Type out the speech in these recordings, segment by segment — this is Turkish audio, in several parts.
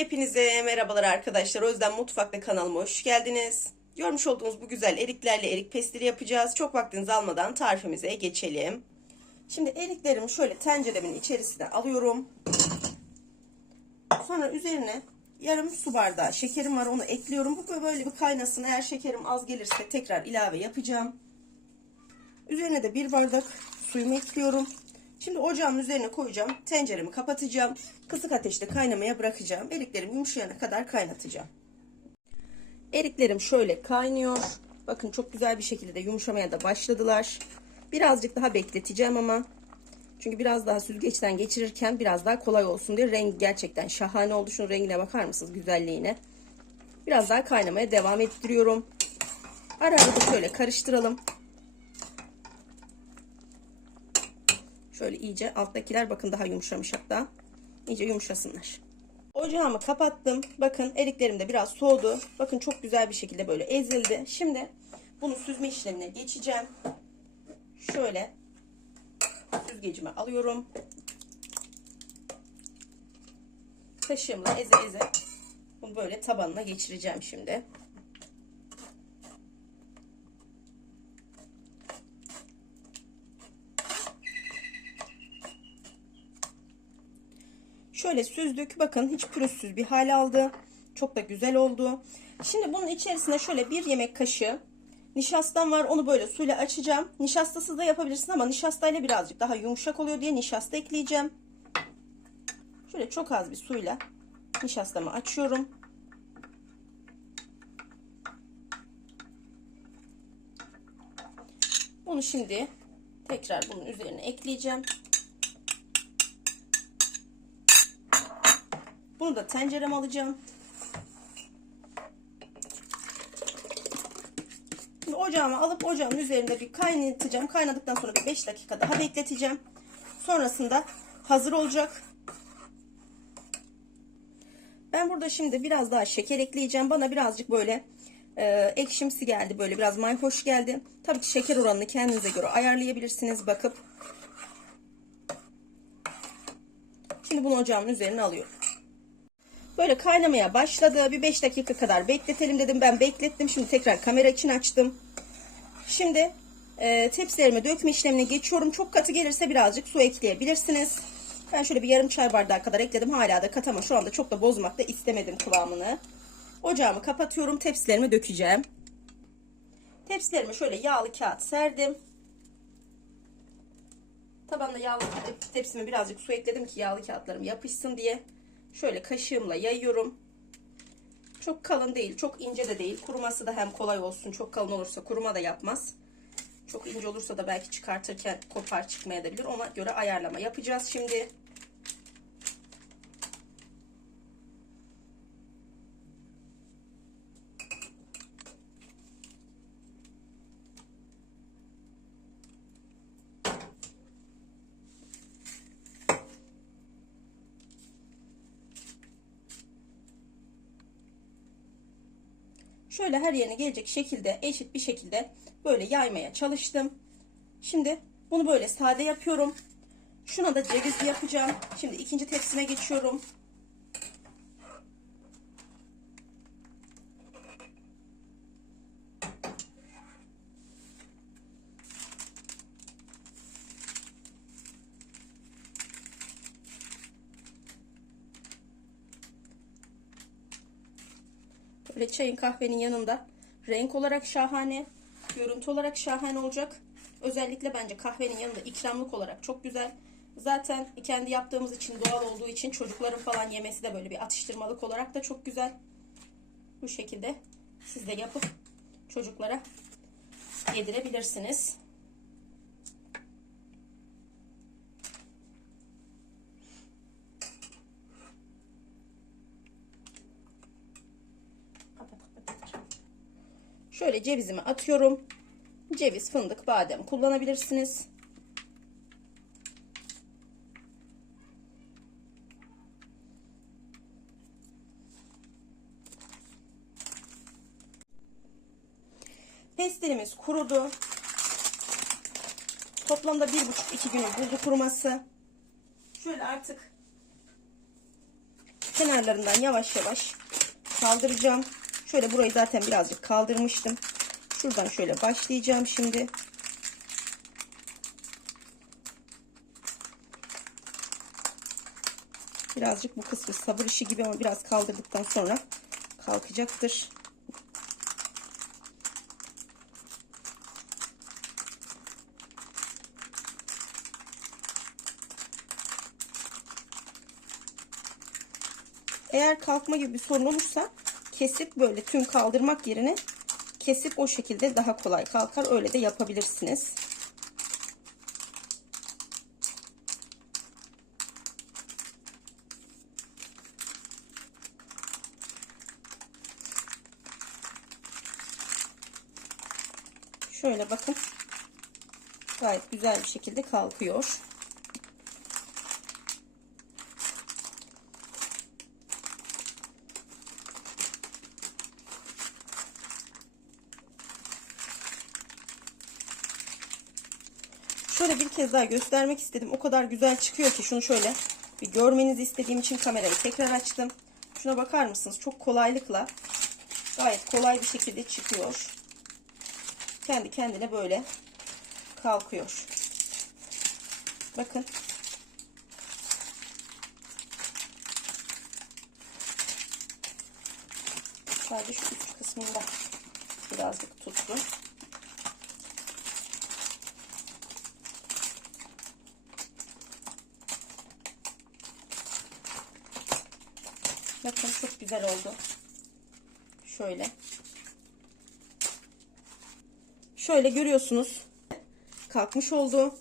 Hepinize merhabalar arkadaşlar. Özlem Mutfak'ta kanalıma hoş geldiniz. Görmüş olduğunuz bu güzel eriklerle erik pestili yapacağız. Çok vaktinizi almadan tarifimize geçelim. Şimdi eriklerimi şöyle tenceremin içerisine alıyorum. Sonra üzerine yarım su bardağı şekerim var onu ekliyorum. Bu böyle bir kaynasın. Eğer şekerim az gelirse tekrar ilave yapacağım. Üzerine de bir bardak suyumu ekliyorum. Şimdi ocağın üzerine koyacağım. Tenceremi kapatacağım. Kısık ateşte kaynamaya bırakacağım. Eriklerim yumuşayana kadar kaynatacağım. Eriklerim şöyle kaynıyor. Bakın çok güzel bir şekilde de yumuşamaya da başladılar. Birazcık daha bekleteceğim ama. Çünkü biraz daha süzgeçten geçirirken biraz daha kolay olsun diye rengi gerçekten şahane oldu. Şunun rengine bakar mısınız güzelliğine. Biraz daha kaynamaya devam ettiriyorum. Ara ara şöyle karıştıralım. Şöyle iyice alttakiler bakın daha yumuşamış hatta. İyice yumuşasınlar. Ocağımı kapattım. Bakın eriklerim de biraz soğudu. Bakın çok güzel bir şekilde böyle ezildi. Şimdi bunu süzme işlemine geçeceğim. Şöyle süzgecimi alıyorum. Kaşığımla eze eze bunu böyle tabanına geçireceğim şimdi. Şöyle süzdük. Bakın hiç pürüzsüz bir hal aldı. Çok da güzel oldu. Şimdi bunun içerisine şöyle bir yemek kaşığı nişastam var. Onu böyle suyla açacağım. Nişastasız da yapabilirsin ama nişastayla birazcık daha yumuşak oluyor diye nişasta ekleyeceğim. Şöyle çok az bir suyla nişastamı açıyorum. Bunu şimdi tekrar bunun üzerine ekleyeceğim. Bunu da tencereme alacağım. Şimdi ocağıma alıp ocağın üzerinde bir kaynatacağım. Kaynadıktan sonra bir 5 dakika daha bekleteceğim. Sonrasında hazır olacak. Ben burada şimdi biraz daha şeker ekleyeceğim. Bana birazcık böyle e, ekşimsi geldi. Böyle biraz mayhoş geldi. Tabii ki şeker oranını kendinize göre ayarlayabilirsiniz bakıp. Şimdi bunu ocağımın üzerine alıyorum. Böyle kaynamaya başladı. Bir 5 dakika kadar bekletelim dedim. Ben beklettim. Şimdi tekrar kamera için açtım. Şimdi e, tepsilerime dökme işlemine geçiyorum. Çok katı gelirse birazcık su ekleyebilirsiniz. Ben şöyle bir yarım çay bardağı kadar ekledim. Hala da kat ama şu anda çok da bozmak da istemedim kıvamını. Ocağımı kapatıyorum. Tepsilerime dökeceğim. Tepsilerime şöyle yağlı kağıt serdim. Tabanda yağlı tepsime birazcık su ekledim ki yağlı kağıtlarım yapışsın diye. Şöyle kaşığımla yayıyorum. Çok kalın değil, çok ince de değil. Kuruması da hem kolay olsun. Çok kalın olursa kuruma da yapmaz. Çok ince olursa da belki çıkartırken kopar çıkmayabilir. Ona göre ayarlama yapacağız şimdi. Şöyle her yerine gelecek şekilde eşit bir şekilde böyle yaymaya çalıştım. Şimdi bunu böyle sade yapıyorum. Şuna da ceviz yapacağım. Şimdi ikinci tepsime geçiyorum. Böyle çayın kahvenin yanında renk olarak şahane, görüntü olarak şahane olacak. Özellikle bence kahvenin yanında ikramlık olarak çok güzel. Zaten kendi yaptığımız için doğal olduğu için çocukların falan yemesi de böyle bir atıştırmalık olarak da çok güzel. Bu şekilde siz de yapıp çocuklara yedirebilirsiniz. Şöyle cevizimi atıyorum. Ceviz, fındık, badem kullanabilirsiniz. Pestilimiz kurudu. Toplamda bir buçuk iki günü buldu kuruması. Şöyle artık kenarlarından yavaş yavaş kaldıracağım. Şöyle burayı zaten birazcık kaldırmıştım. Şuradan şöyle başlayacağım şimdi. Birazcık bu kısmı sabır işi gibi ama biraz kaldırdıktan sonra kalkacaktır. Eğer kalkma gibi bir sorun olursa kesip böyle tüm kaldırmak yerine kesip o şekilde daha kolay kalkar. Öyle de yapabilirsiniz. Şöyle bakın. Gayet güzel bir şekilde kalkıyor. Şöyle bir kez daha göstermek istedim. O kadar güzel çıkıyor ki şunu şöyle bir görmenizi istediğim için kamerayı tekrar açtım. Şuna bakar mısınız? Çok kolaylıkla gayet kolay bir şekilde çıkıyor. Kendi kendine böyle kalkıyor. Bakın. Sadece şu üst kısmında birazcık tuttu. Bakın çok güzel oldu. Şöyle. Şöyle görüyorsunuz. Kalkmış oldu.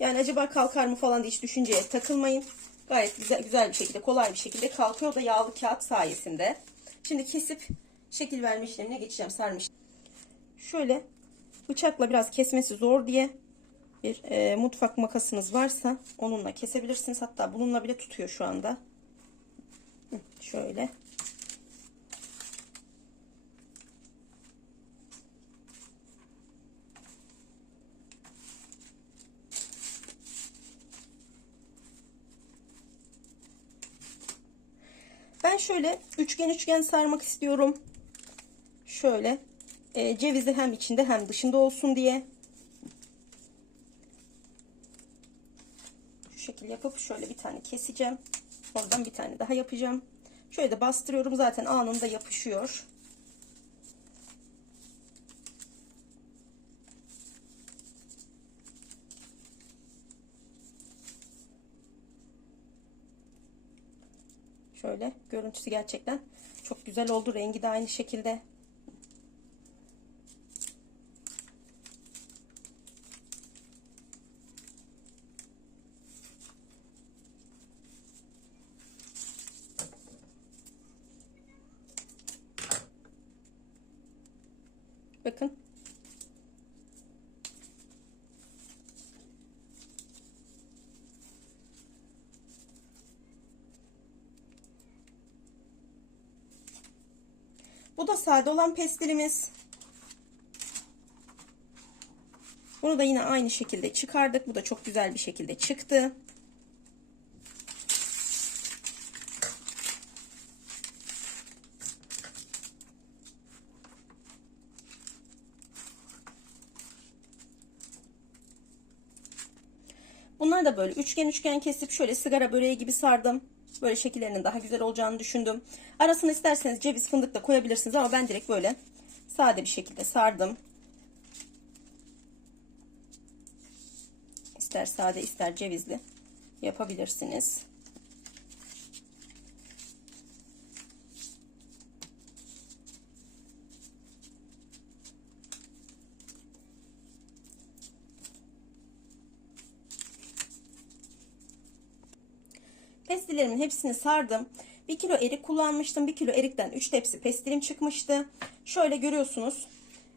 Yani acaba kalkar mı falan diye hiç düşünceye takılmayın. Gayet güzel, güzel bir şekilde, kolay bir şekilde kalkıyor da yağlı kağıt sayesinde. Şimdi kesip şekil verme işlemine geçeceğim. Sarmış. Şöyle bıçakla biraz kesmesi zor diye bir e, mutfak makasınız varsa onunla kesebilirsiniz. Hatta bununla bile tutuyor şu anda. Şöyle. Ben şöyle üçgen üçgen sarmak istiyorum. Şöyle e, cevizi hem içinde hem dışında olsun diye. Şu şekil yapıp şöyle bir tane keseceğim. Oradan bir tane daha yapacağım. Şöyle de bastırıyorum zaten anında yapışıyor. Şöyle görüntüsü gerçekten çok güzel oldu. Rengi de aynı şekilde. Bakın. Bu da sade olan pestilimiz. Bunu da yine aynı şekilde çıkardık. Bu da çok güzel bir şekilde çıktı. Bunlar da böyle üçgen üçgen kesip şöyle sigara böreği gibi sardım. Böyle şekillerinin daha güzel olacağını düşündüm. Arasına isterseniz ceviz fındık da koyabilirsiniz ama ben direkt böyle sade bir şekilde sardım. İster sade ister cevizli yapabilirsiniz. Pestilerimin hepsini sardım. 1 kilo erik kullanmıştım. 1 kilo erikten 3 tepsi pestilim çıkmıştı. Şöyle görüyorsunuz.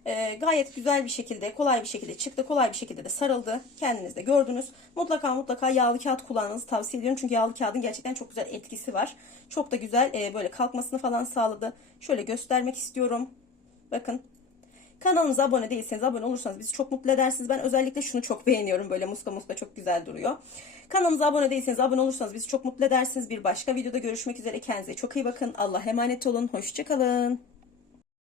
Ee, gayet güzel bir şekilde, kolay bir şekilde çıktı. Kolay bir şekilde de sarıldı. Kendiniz de gördünüz. Mutlaka mutlaka yağlı kağıt kullanmanızı tavsiye ediyorum. Çünkü yağlı kağıdın gerçekten çok güzel etkisi var. Çok da güzel e, böyle kalkmasını falan sağladı. Şöyle göstermek istiyorum. Bakın. Kanalımıza abone değilseniz abone olursanız bizi çok mutlu edersiniz. Ben özellikle şunu çok beğeniyorum. Böyle muska muska çok güzel duruyor. Kanalımıza abone değilseniz abone olursanız bizi çok mutlu edersiniz. Bir başka videoda görüşmek üzere. Kendinize çok iyi bakın. Allah emanet olun. Hoşçakalın.